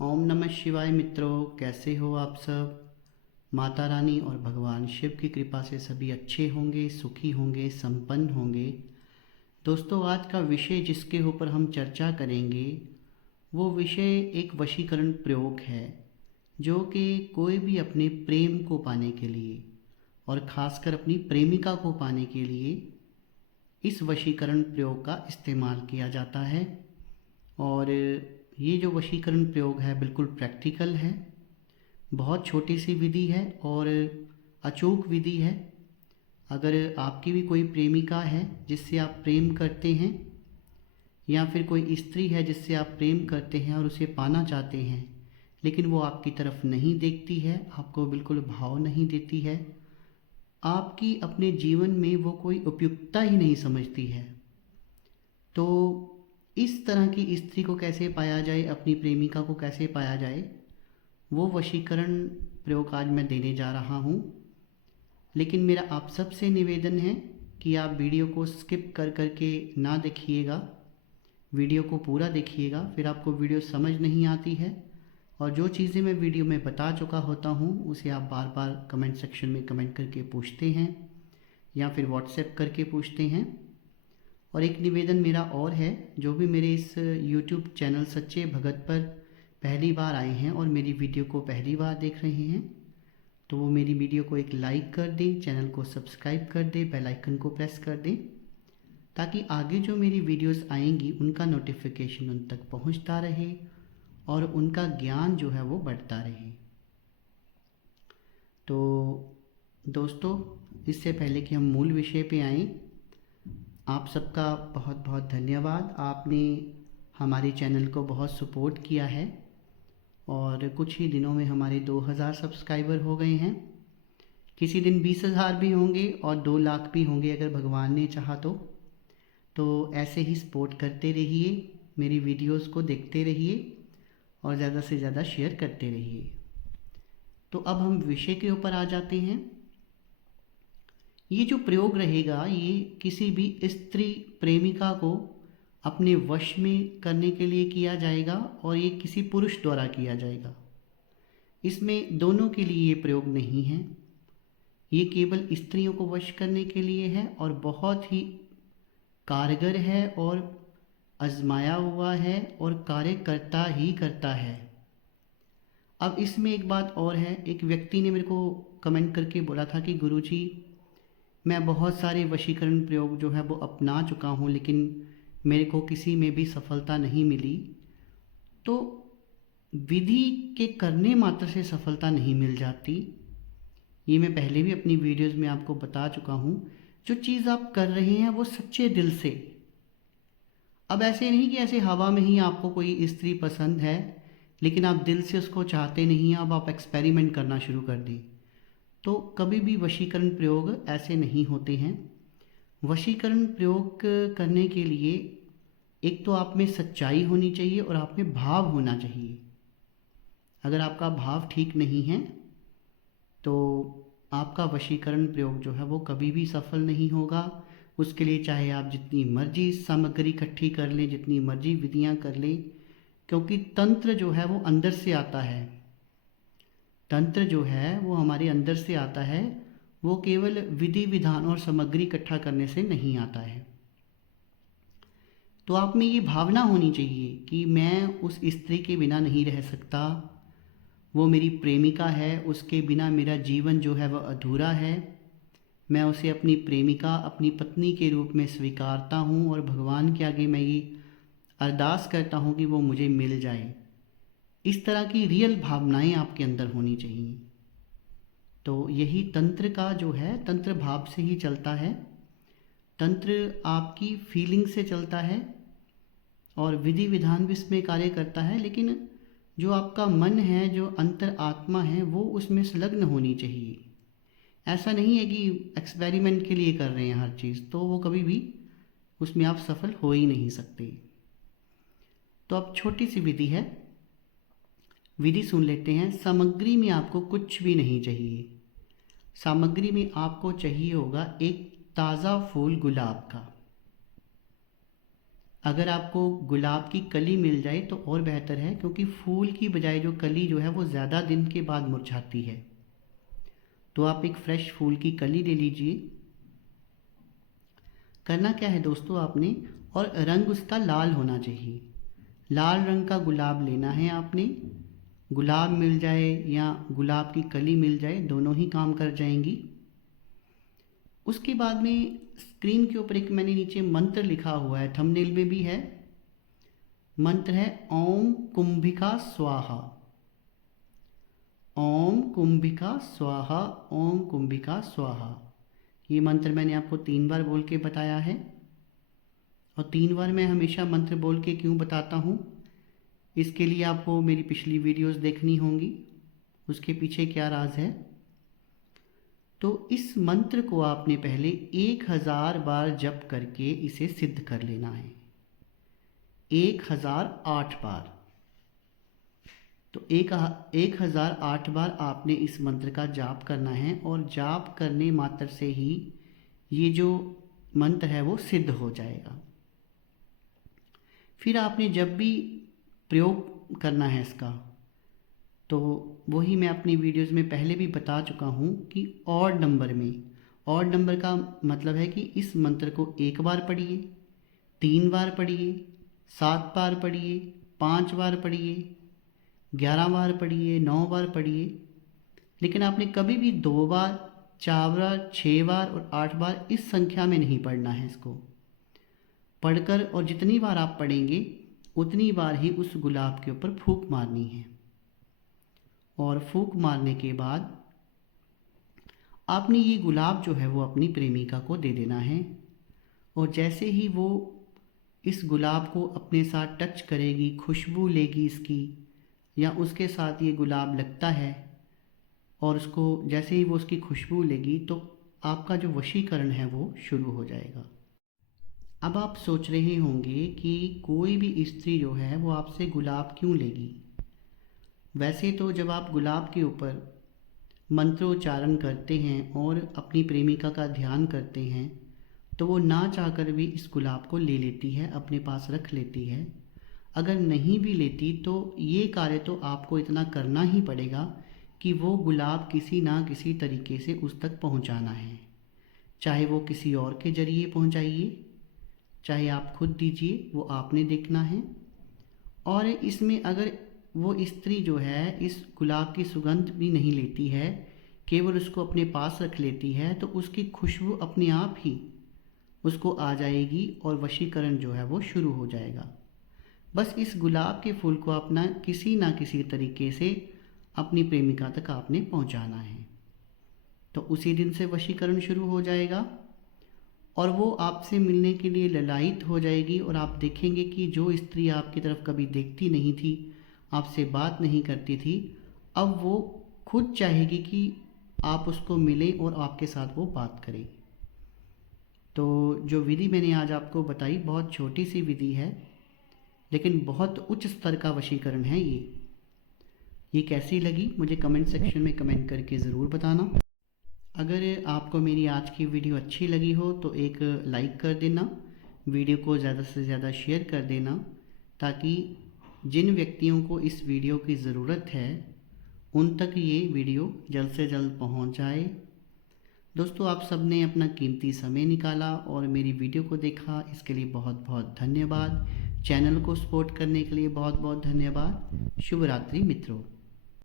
ओम नमः शिवाय मित्रों, कैसे हो आप सब। माता रानी और भगवान शिव की कृपा से सभी अच्छे होंगे, सुखी होंगे, संपन्न होंगे। दोस्तों, आज का विषय जिसके ऊपर हम चर्चा करेंगे वो विषय एक वशीकरण प्रयोग है, जो कि कोई भी अपने प्रेम को पाने के लिए और ख़ासकर अपनी प्रेमिका को पाने के लिए इस वशीकरण प्रयोग का इस्तेमाल किया जाता है। और ये जो वशीकरण प्रयोग है बिल्कुल प्रैक्टिकल है, बहुत छोटी सी विधि है और अचूक विधि है। अगर आपकी भी कोई प्रेमिका है जिससे आप प्रेम करते हैं, या फिर कोई स्त्री है जिससे आप प्रेम करते हैं और उसे पाना चाहते हैं, लेकिन वो आपकी तरफ नहीं देखती है, आपको बिल्कुल भाव नहीं देती है, आपकी अपने जीवन में वो कोई उपयुक्तता ही नहीं समझती है, तो इस तरह की स्त्री को कैसे पाया जाए, अपनी प्रेमिका को कैसे पाया जाए, वो वशीकरण प्रयोग आज मैं देने जा रहा हूँ। लेकिन मेरा आप सबसे निवेदन है कि आप वीडियो को स्किप कर कर के ना देखिएगा, वीडियो को पूरा देखिएगा, फिर आपको वीडियो समझ नहीं आती है। और जो चीज़ें मैं वीडियो में बता चुका होता हूँ उसे आप बार बार कमेंट सेक्शन में कमेंट करके पूछते हैं या फिर व्हाट्सएप करके पूछते हैं। और एक निवेदन मेरा और है, जो भी मेरे इस यूट्यूब चैनल सच्चे भगत पर पहली बार आए हैं और मेरी वीडियो को पहली बार देख रहे हैं, तो वो मेरी वीडियो को एक लाइक कर दें, चैनल को सब्सक्राइब कर दें, बेल आइकन को प्रेस कर दें, ताकि आगे जो मेरी वीडियोस आएंगी उनका नोटिफिकेशन उन तक पहुंचता रहे और उनका ज्ञान जो है वो बढ़ता रहे। तो दोस्तों, इससे पहले कि हम मूल विषय पे आएँ, आप सबका बहुत बहुत धन्यवाद। आपने हमारे चैनल को बहुत सपोर्ट किया है और कुछ ही दिनों में हमारे 2000 सब्सक्राइबर हो गए हैं। किसी दिन 20,000 भी होंगे और 2 लाख भी होंगे अगर भगवान ने चाहा तो ऐसे ही सपोर्ट करते रहिए, मेरी वीडियोस को देखते रहिए और ज़्यादा से ज़्यादा शेयर करते रहिए। तो अब हम विषय के ऊपर आ जाते हैं। ये जो प्रयोग रहेगा ये किसी भी स्त्री प्रेमिका को अपने वश में करने के लिए किया जाएगा और ये किसी पुरुष द्वारा किया जाएगा। इसमें दोनों के लिए ये प्रयोग नहीं है, ये केवल स्त्रियों को वश करने के लिए है और बहुत ही कारगर है और आजमाया हुआ है और कार्य करता ही करता है। अब इसमें एक बात और है, एक व्यक्ति ने मेरे को कमेंट करके बोला था कि गुरुजी, मैं बहुत सारे वशीकरण प्रयोग जो है वो अपना चुका हूँ, लेकिन मेरे को किसी में भी सफलता नहीं मिली। तो विधि के करने मात्र से सफलता नहीं मिल जाती, ये मैं पहले भी अपनी वीडियोस में आपको बता चुका हूँ। जो चीज़ आप कर रहे हैं वो सच्चे दिल से, अब ऐसे नहीं कि ऐसे हवा में ही आपको कोई स्त्री पसंद है लेकिन आप दिल से उसको चाहते नहीं हैं, अब आप एक्सपेरिमेंट करना शुरू कर दें, तो कभी भी वशीकरण प्रयोग ऐसे नहीं होते हैं। वशीकरण प्रयोग करने के लिए एक तो आप में सच्चाई होनी चाहिए और आप में भाव होना चाहिए। अगर आपका भाव ठीक नहीं है तो आपका वशीकरण प्रयोग जो है वो कभी भी सफल नहीं होगा। उसके लिए चाहे आप जितनी मर्जी सामग्री इकट्ठी कर लें, जितनी मर्जी विधियां कर लें, क्योंकि तंत्र जो है वो अंदर से आता है। तंत्र जो है वो हमारे अंदर से आता है, वो केवल विधि विधान और सामग्री इकट्ठा करने से नहीं आता है। तो आप में ये भावना होनी चाहिए कि मैं उस स्त्री के बिना नहीं रह सकता, वो मेरी प्रेमिका है, उसके बिना मेरा जीवन जो है वह अधूरा है। मैं उसे अपनी प्रेमिका, अपनी पत्नी के रूप में स्वीकारता हूँ और भगवान के आगे मैं ये अरदास करता हूँ कि वो मुझे मिल जाए। इस तरह की रियल भावनाएं आपके अंदर होनी चाहिए। तो यही तंत्र का जो है, तंत्र भाव से ही चलता है, तंत्र आपकी फीलिंग से चलता है और विधि विधान भी इसमें कार्य करता है, लेकिन जो आपका मन है, जो अंतर आत्मा है, वो उसमें संलग्न होनी चाहिए। ऐसा नहीं है कि एक्सपेरिमेंट के लिए कर रहे हैं हर चीज़, तो वो कभी भी उसमें आप सफल हो ही नहीं सकते। तो अब छोटी सी विधि है, विधि सुन लेते हैं। सामग्री में आपको कुछ भी नहीं चाहिए। सामग्री में आपको चाहिए होगा एक ताज़ा फूल गुलाब का। अगर आपको गुलाब की कली मिल जाए तो और बेहतर है, क्योंकि फूल की बजाय जो कली जो है वो ज़्यादा दिन के बाद मुरझाती है। तो आप एक फ्रेश फूल की कली ले लीजिए। करना क्या है दोस्तों आपने, और रंग उसका लाल होना चाहिए। लाल रंग का गुलाब लेना है आपने। गुलाब मिल जाए या गुलाब की कली मिल जाए, दोनों ही काम कर जाएंगी। उसके बाद में स्क्रीन के ऊपर एक मैंने नीचे मंत्र लिखा हुआ है, थंबनेल में भी है। मंत्र है ओम कुंभिका स्वाहा। ओम कुंभिका स्वाहा, ओम कुंभिका स्वाहा। ये मंत्र मैंने आपको 3 बार बोल के बताया है। और 3 बार मैं हमेशा मंत्र बोल के क्यों बताता हूँ, इसके लिए आपको मेरी पिछली वीडियोस देखनी होंगी, उसके पीछे क्या राज है। तो इस मंत्र को आपने पहले 1000 बार जप करके इसे सिद्ध कर लेना है। 1008 बार। तो 1008 बार आपने इस मंत्र का जाप करना है, और जाप करने मात्र से ही ये जो मंत्र है वो सिद्ध हो जाएगा। फिर आपने जब भी प्रयोग करना है इसका, तो वही मैं अपनी वीडियोस में पहले भी बता चुका हूँ कि ऑड नंबर में, ऑड नंबर का मतलब है कि इस मंत्र को 1 बार पढ़िए, 3 बार पढ़िए, 7 बार पढ़िए, 5 बार पढ़िए, 11 बार पढ़िए, 9 बार पढ़िए। लेकिन आपने कभी भी 2 बार, 4 बार, 6 बार और 8 बार इस संख्या में नहीं पढ़ना है इसको। पढ़कर और जितनी बार आप पढ़ेंगे उतनी बार ही उस गुलाब के ऊपर फूंक मारनी है। और फूंक मारने के बाद आपने ये गुलाब जो है वो अपनी प्रेमिका को दे देना है। और जैसे ही वो इस गुलाब को अपने साथ टच करेगी, खुशबू लेगी इसकी, या उसके साथ ये गुलाब लगता है, और उसको जैसे ही वो उसकी खुशबू लेगी तो आपका जो वशीकरण है वो शुरू हो जाएगा। अब आप सोच रहे होंगे कि कोई भी स्त्री जो है वो आपसे गुलाब क्यों लेगी। वैसे तो जब आप गुलाब के ऊपर मंत्रोच्चारण करते हैं और अपनी प्रेमिका का ध्यान करते हैं, तो वो ना चाहकर भी इस गुलाब को ले लेती है, अपने पास रख लेती है। अगर नहीं भी लेती तो ये कार्य तो आपको इतना करना ही पड़ेगा कि वो गुलाब किसी ना किसी तरीके से उस तक पहुंचाना है। चाहे वो किसी और के ज़रिए पहुंचाइए, चाहे आप खुद दीजिए, वो आपने देखना है। और इसमें अगर वो स्त्री जो है इस गुलाब की सुगंध भी नहीं लेती है, केवल उसको अपने पास रख लेती है, तो उसकी खुशबू अपने आप ही उसको आ जाएगी और वशीकरण जो है वो शुरू हो जाएगा। बस इस गुलाब के फूल को अपना किसी ना किसी तरीके से अपनी प्रेमिका तक आपने पहुंचाना है। तो उसी दिन से वशीकरण शुरू हो जाएगा और वो आपसे मिलने के लिए ललायित हो जाएगी। और आप देखेंगे कि जो स्त्री आपकी तरफ कभी देखती नहीं थी, आपसे बात नहीं करती थी, अब वो खुद चाहेगी कि आप उसको मिलें और आपके साथ वो बात करें। तो जो विधि मैंने आज आपको बताई बहुत छोटी सी विधि है, लेकिन बहुत उच्च स्तर का वशीकरण है ये कैसी लगी मुझे कमेंट सेक्शन में कमेंट करके ज़रूर बताना। अगर आपको मेरी आज की वीडियो अच्छी लगी हो तो एक लाइक कर देना, वीडियो को ज़्यादा से ज़्यादा शेयर कर देना, ताकि जिन व्यक्तियों को इस वीडियो की ज़रूरत है उन तक ये वीडियो जल्द से जल्द पहुंच जाए। दोस्तों, आप सब ने अपना कीमती समय निकाला और मेरी वीडियो को देखा, इसके लिए बहुत बहुत धन्यवाद। चैनल को सपोर्ट करने के लिए बहुत बहुत धन्यवाद। शुभ रात्रि मित्रों।